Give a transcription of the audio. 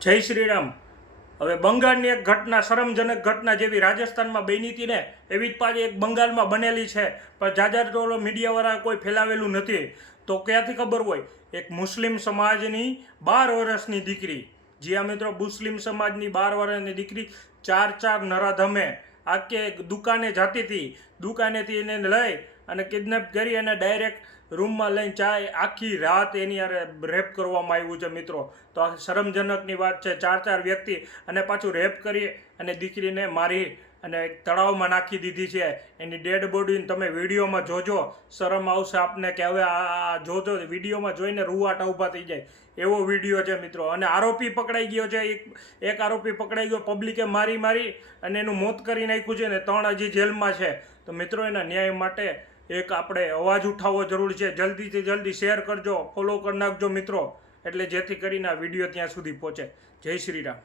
જય શ્રી રામ। હવે બંગાળની એક ઘટના, શરમજનક ઘટના જેવી રાજસ્થાનમાં બની હતી ને એવી જ પાછી એક બંગાળમાં બનેલી છે, પણ જાજા મીડિયાવાળા કોઈ ફેલાવેલું નથી। તો ક્યાંથી ખબર હોય? એક મુસ્લિમ સમાજની 12 વર્ષની દીકરી, જી આ મિત્રો, મુસ્લિમ સમાજની 12 વર્ષની દીકરી ચાર નરાધમે આખે દુકાને જતી હતી, દુકાનેથી એને લઈ અને કિડનેપ કરી અને ડાયરેક્ટ રૂમમાં લઈને આખી રાત એની યારે રેપ કરવામાં આવ્યું છે મિત્રો। તો આ શરમજનકની વાત છે। ચાર વ્યક્તિ અને પાછું રેપ કરી અને દીકરીને મારી અને તળાવમાં નાખી દીધી છે। એની ડેડ બોડીને તમે વિડીયોમાં જોજો, શરમ આવશે આપને કે હવે આ જોજો, વિડીયોમાં જોઈને રૂવાટા ઊભા થઈ જાય એવો વિડીયો છે મિત્રો। અને આરોપી પકડાઈ ગયો છે, એક આરોપી પકડાઈ ગયો, પબ્લિકે મારી અને એનું મોત કરી નાખ્યું છે ને 3 હજી જેલમાં છે। તો મિત્રો એના ન્યાય માટે એક આપણે અવાજ ઉઠાવવો જરૂરી છે। જલ્દીથી જલ્દી શેર કરજો, ફોલો કરી નાખજો મિત્રો, એટલે જેથી કરીને આ વિડીયો ત્યાં સુધી પહોંચે। જય શ્રી રામ।